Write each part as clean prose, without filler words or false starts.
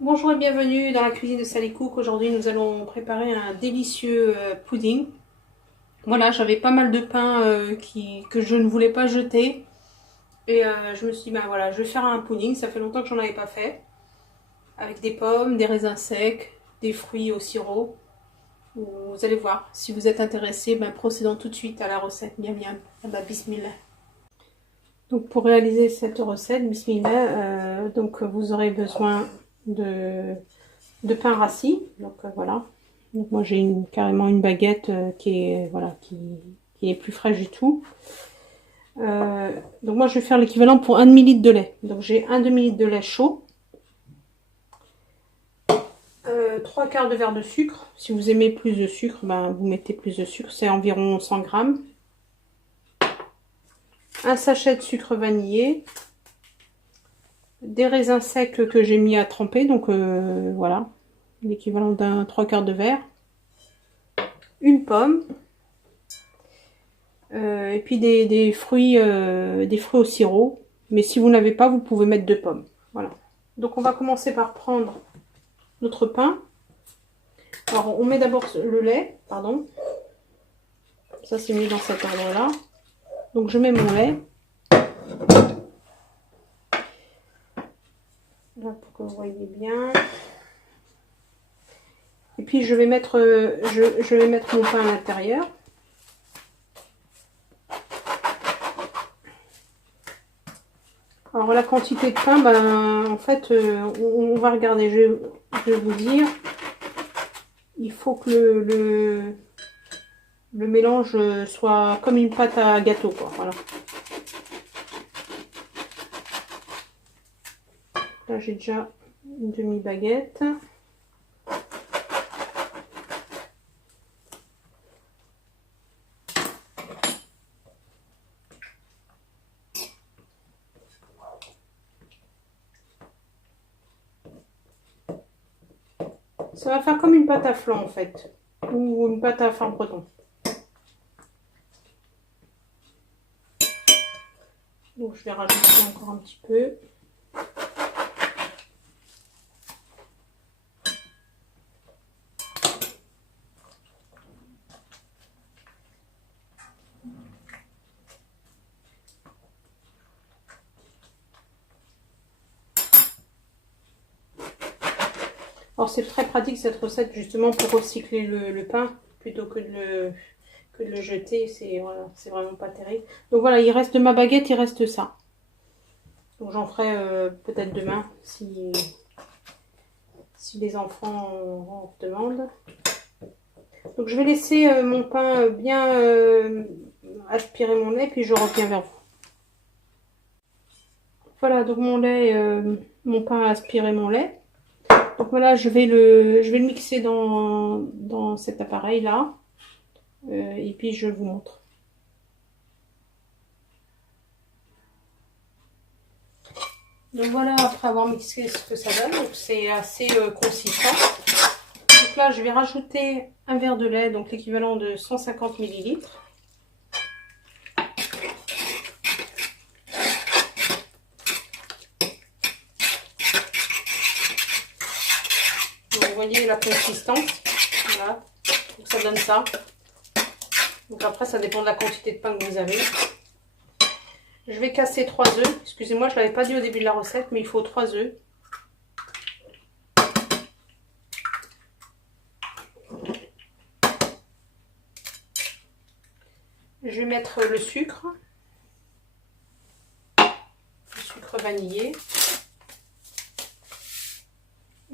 Bonjour et bienvenue dans la cuisine de Sally Cook. Aujourd'hui, nous allons préparer un délicieux pudding. Voilà, j'avais pas mal de pain que je ne voulais pas jeter. Et je me suis dit, ben voilà, je vais faire un pudding. Ça fait longtemps que j'en avais pas fait. Avec des pommes, des raisins secs, des fruits au sirop. Vous allez voir, si vous êtes intéressé, ben procédons tout de suite à la recette. Miam miam. Ah bah, bismillah. Donc pour réaliser cette recette, bismillah, donc vous aurez besoin de pain rassis. Donc voilà. Donc moi j'ai carrément une baguette qui est voilà qui est plus fraîche du tout. Donc moi je vais faire l'équivalent pour un demi-litre de lait. Donc j'ai un demi-litre de lait chaud. 3/4 de verre de sucre. Si vous aimez plus de sucre, ben, vous mettez plus de sucre. C'est environ 100 grammes. Un sachet de sucre vanillé. Des raisins secs que j'ai mis à tremper. Donc voilà. L'équivalent d'un 3/4 de verre. Une pomme. Et puis des fruits au sirop. Mais si vous n'avez pas, vous pouvez mettre 2 pommes. Voilà. Donc on va commencer par prendre notre pain. Alors on met d'abord le lait, pardon. Ça c'est mieux dans cet ordre-là. Donc je mets mon lait. Là pour que vous voyez bien. Et puis je vais mettre mon pain à l'intérieur. Alors la quantité de pain, ben, en fait, on va regarder, je vais vous dire. Il faut que le mélange soit comme une pâte à gâteau, quoi. Voilà. Là j'ai déjà une demi-baguette. Ça va faire comme une pâte à flan en fait, ou une pâte à fin breton. Donc je vais rajouter encore un petit peu. Alors c'est très pratique cette recette justement pour recycler le pain plutôt que de le jeter. C'est voilà, c'est vraiment pas terrible. Donc voilà, il reste de ma baguette, il reste ça. Donc j'en ferai peut-être demain si les enfants en demandent. Donc je vais laisser mon pain bien aspirer mon lait, puis je reviens vers vous. Voilà, donc mon pain a aspiré mon lait. Donc voilà, je vais le mixer dans cet appareil là. Et puis je vous montre. Donc voilà, après avoir mixé ce que ça donne, donc c'est assez consistant. Donc là, je vais rajouter un verre de lait, donc l'équivalent de 150 ml. Vous voyez la consistance, voilà, donc ça donne ça. Donc après, ça dépend de la quantité de pain que vous avez. Je vais casser 3 œufs. Excusez-moi, je ne l'avais pas dit au début de la recette, mais il faut 3 œufs. Je vais mettre le sucre vanillé.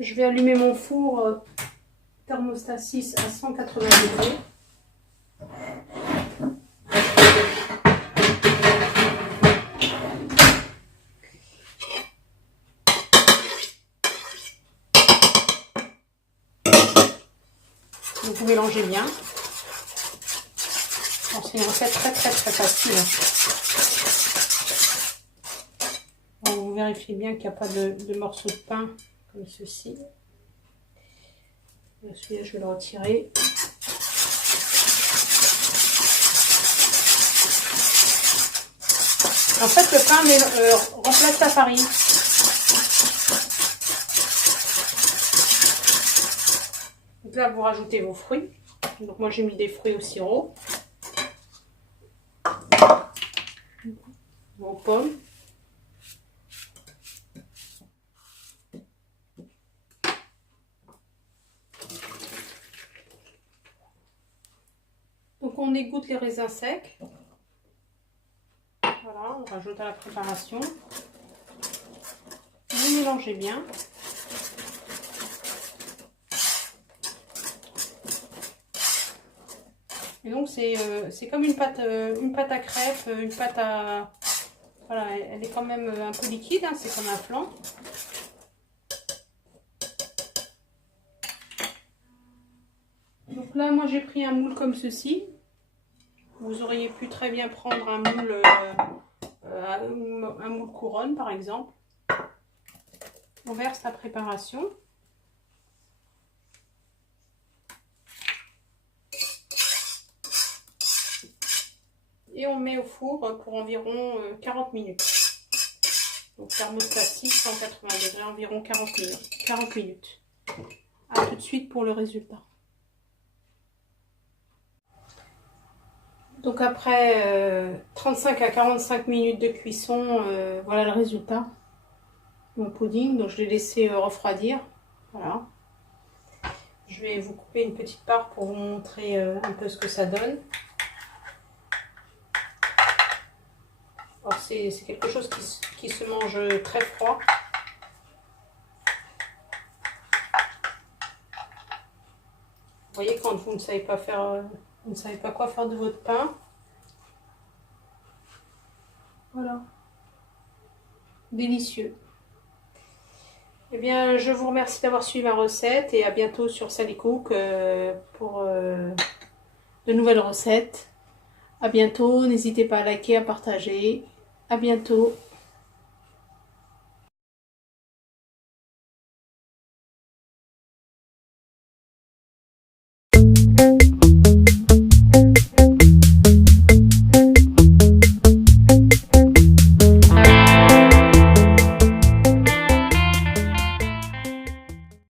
Je vais allumer mon four thermostat 6 à 180 degrés. Donc vous mélangez bien. C'est une recette très facile. Donc, vous vérifiez bien qu'il n'y a pas de morceaux de pain comme ceci. Celui-là, je vais le retirer. En fait, le pain remplace la farine. Donc là, vous rajoutez vos fruits. Donc moi, j'ai mis des fruits au sirop. Vos pommes. Donc on égoutte les raisins secs. Voilà, on rajoute à la préparation. Vous mélangez bien. Et donc c'est comme une pâte à crêpes, une pâte à... Voilà, elle est quand même un peu liquide, hein, c'est comme un flan. Donc là, moi j'ai pris un moule comme ceci. Vous auriez pu très bien prendre un moule couronne par exemple. On verse la préparation. Et on met au four pour environ 40 minutes. Donc thermostat 6, 180 degrés, environ 40 minutes. 40 minutes. A tout de suite pour le résultat. Donc après 35 à 45 minutes de cuisson, voilà le résultat. Mon pudding, donc je l'ai laissé refroidir. Voilà. Je vais vous couper une petite part pour vous montrer un peu ce que ça donne. C'est quelque chose qui se mange très froid. Vous voyez, quand vous ne savez pas faire, vous ne savez pas quoi faire de votre pain. Voilà. Délicieux. Eh bien, je vous remercie d'avoir suivi ma recette et à bientôt sur Sally Cook pour de nouvelles recettes. À bientôt. N'hésitez pas à liker, à partager. À bientôt.